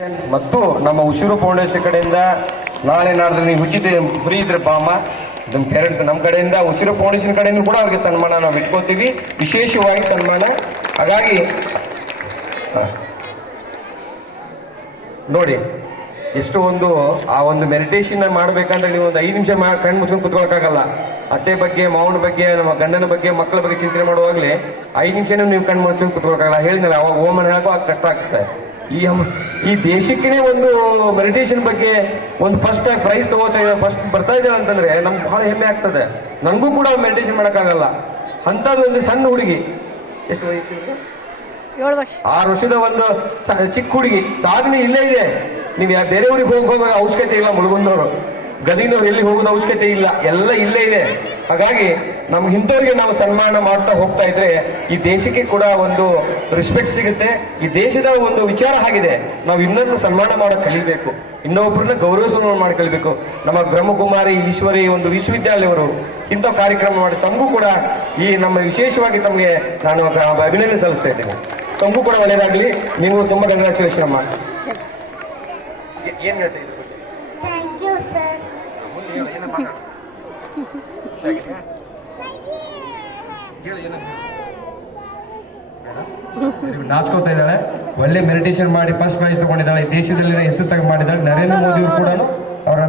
ಮತ್ತು ನಮ್ಮ ಉಸಿರು ಫೌಂಡೇಶನ್ ಕಡೆಯಿಂದ ನಾಳೆ ನಾಡಿದ್ರೆ ನೀವು ಉಚಿತ ಫ್ರೀ ಇದ್ರೆ ಬಾಮ ನಮ್ಮ ಪೇರೆಂಟ್ಸ್ ನಮ್ಮ ಕಡೆಯಿಂದ ಉಸಿರು ಫೌಂಡೇಶನ್ ಕಡೆಯಿಂದ ಕೂಡ ಅವ್ರಿಗೆ ಸನ್ಮಾನ ನಾವು ಇಟ್ಕೋತೀವಿ, ವಿಶೇಷವಾಗಿ ಸನ್ಮಾನ. ಹಾಗಾಗಿ ನೋಡಿ ಎಷ್ಟು ಆ ಒಂದು ಮೆಡಿಟೇಷನ್ ಮಾಡ್ಬೇಕಂದ್ರೆ ನೀವು ಒಂದು 5 ನಿಮಿಷ ಕಣ್ಣು ಮುಚ್ಕೊಂಡು ಕುತ್ಕೊಳಕ್ಕಾಗಲ್ಲ. ಅತ್ತೆ ಬಗ್ಗೆ, ಮಾವನ ಬಗ್ಗೆ, ನಮ್ಮ ಗಂಡನ ಬಗ್ಗೆ, ಮಕ್ಕಳ ಬಗ್ಗೆ ಚಿಂತನೆ ಮಾಡುವಾಗಲೇ 5 ನಿಮಿಷನೂ ನೀವು ಕಣ್ಣು ಮುಚ್ಕೊಂಡು ಕುತ್ಕೊಳಕ್ಕಾಗಲ್ಲ. ಹೇಳಿದ್ನಲ್ಲ, ಅವಾಗ ಓಮನ್ ಹೇಳಕ್ಕೂ ಕಷ್ಟ ಆಗ್ತದೆ. ಈ ದೇಶಕ್ಕೆ ಒಂದು ಮೆಡಿಟೇಷನ್ ಬಗ್ಗೆ ಒಂದು ಫಸ್ಟ್ ಪ್ರೈಸ್ ಫಸ್ಟ್ ಬರ್ತಾ ಇದ್ದಾರೆ ಅಂತಂದ್ರೆ ನಮ್ಗೆ ಬಹಳ ಹೆಮ್ಮೆ ಆಗ್ತದೆ. ನನಗೂ ಕೂಡ ಮೆಡಿಟೇಷನ್ ಮಾಡೋಕ್ಕಾಗಲ್ಲ. ಅಂಥದ್ದು ಒಂದು ಸಣ್ಣ ಹುಡುಗಿ, ಎಷ್ಟು ವಯಸ್ಸು? 6 ವರ್ಷದ ಒಂದು ಚಿಕ್ಕ ಹುಡುಗಿ ಸಾಧನೆ ಇಲ್ಲೇ ಇದೆ. ನೀವು ಬೇರೆ ಊರಿಗೆ ಹೋಗುವಾಗ ಅವಶ್ಯಕತೆ ಇಲ್ಲ. ಮುಳುಗುಂದವರು, ಗದಿನವ್ರು ಎಲ್ಲಿ ಹೋಗೋದು ಅವಶ್ಯಕತೆ ಇಲ್ಲ, ಎಲ್ಲ ಇಲ್ಲೇ ಇದೆ. ಹಾಗಾಗಿ ನಮ್ಗೆ ಇಂಥವ್ರಿಗೆ ನಾವು ಸನ್ಮಾನ ಮಾಡ್ತಾ ಹೋಗ್ತಾ ಇದ್ರೆ ಈ ದೇಶಕ್ಕೆ ಕೂಡ ಒಂದು ರೆಸ್ಪೆಕ್ಟ್ ಸಿಗುತ್ತೆ. ಈ ದೇಶದ ಒಂದು ವಿಚಾರ ಆಗಿದೆ, ನಾವು ಇನ್ನೊಂದು ಸನ್ಮಾನ ಮಾಡೋಕೆ ಕಲಿಬೇಕು, ಇನ್ನೊಬ್ಬರನ್ನ ಗೌರವಿಸೋಣ ಮಾಡಿ ಕಲಿಬೇಕು. ನಮ್ಮ ಬ್ರಹ್ಮಕುಮಾರಿ ಈಶ್ವರಿ ಒಂದು ವಿಶ್ವವಿದ್ಯಾಲಯವರು ಇಂಥ ಕಾರ್ಯಕ್ರಮ ಮಾಡಿ ತಮಗೂ ಕೂಡ ಈ ನಮ್ಮ ವಿಶೇಷವಾಗಿ ತಮಗೆ ನಾನು ಅಭಿನಂದನೆ ಸಲ್ಲಿಸ್ತಾ ಇದ್ದೇನೆ. ತಮಗೂ ಕೂಡ ಒಳ್ಳೆಯದಾಗಲಿ. ನೀವು ತುಂಬಾ ಕಂಗ್ರಾಚುಲೇಷನ್ ಅಮ್ಮ. ಏನ್ ಹೇಳ್ತಾ ಇದ್ದೀವಿ? ನಾಚ್ಕೋತಾ ಇದ್ದಾಳೆ. ಒಳ್ಳೆ ಮೆಡಿಟೇಷನ್ ಮಾಡಿ ಫಸ್ಟ್ ಪ್ರೈಸ್ ತಗೊಂಡಿದ್ದಾಳೆ. ದೇಶದಲ್ಲಿ ಹೆಸರು ಮಾಡಿದ್ದಾಳೆ. ನರೇಂದ್ರ ಮೋದಿ ಅವರು ಕೂಡ ಅವ್ರನ್ನ